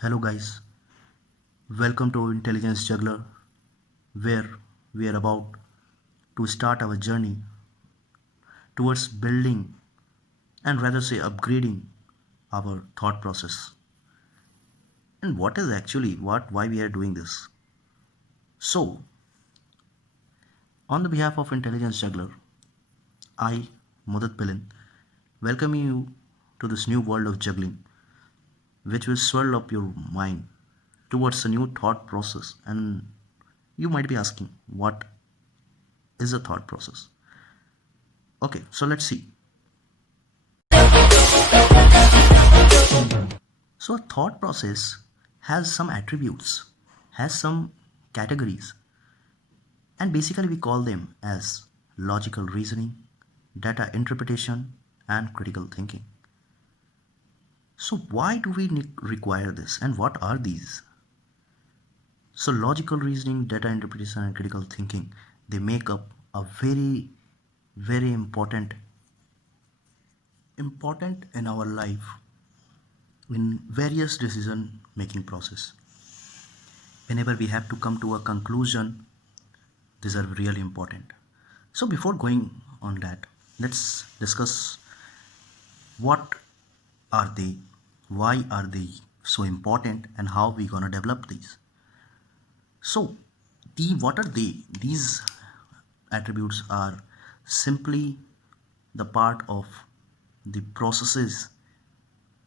Hello, guys. Welcome to Intelligence Juggler, where we are about to start our journey towards building and rather say upgrading our thought process. And what is actually why we are doing this? So, on the behalf of Intelligence Juggler, I, Mudad Pilin, welcome you to this new world of juggling, which will swirl up your mind towards a new thought process. And you might be asking, what is a thought process? Okay, so let's see. So a thought process has some attributes, has some categories, and basically we call them as logical reasoning, data interpretation, and critical thinking. So why do we require this, and what are these? So logical reasoning, data interpretation, and critical thinking, they make up a very important in our life in various decision making process. Whenever we have to come to a conclusion, these are really important. So before going on that, let's discuss what are they, why are they so important, and how we gonna develop these. So what are they? These attributes are simply the part of the processes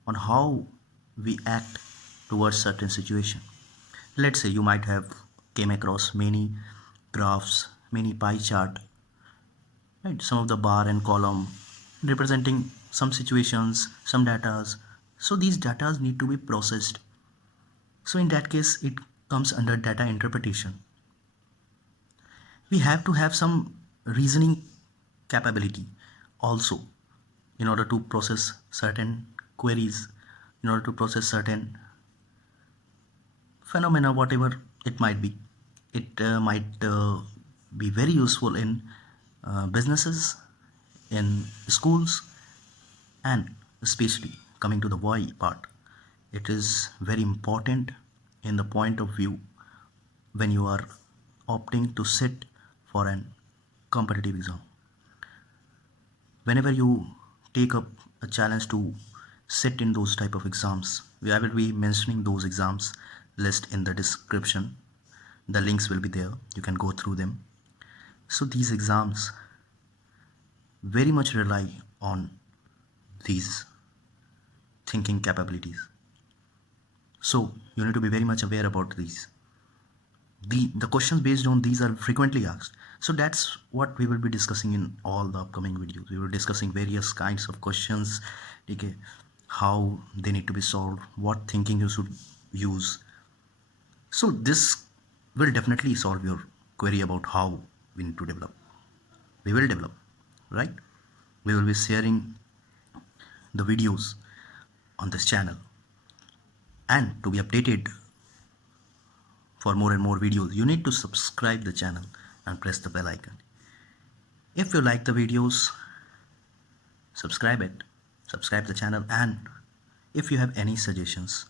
on how we act towards certain situation. Let's say you might have came across many graphs, many pie chart, right? Some of the bar and column representing some situations, some datas. So these datas need to be processed. So in that case, it comes under data interpretation. We have to have some reasoning capability also in order to process certain queries, in order to process certain phenomena, whatever it might be. It might be very useful in businesses, in schools, and especially coming to the why part. It is very important in the point of view when you are opting to sit for an competitive exam. Whenever you take up a challenge to sit in those type of exams, I will be mentioning those exams list in the description. The links will be there, you can go through them. So these exams very much rely on these thinking capabilities. So you need to be very much aware about these. The questions based on these are frequently asked. So that's what we will be discussing in all the upcoming videos. We will be discussing various kinds of questions, okay, how they need to be solved, what thinking you should use. So this will definitely solve your query about how we need to develop. We will develop, right? We will be sharing the videos on this channel, and to be updated for more and more videos, you need to subscribe the channel and press the bell icon. If you like the videos, subscribe the channel, and if you have any suggestions,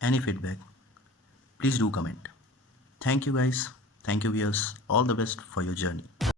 any feedback, please do comment. Thank you guys, thank you viewers, all the best for your journey.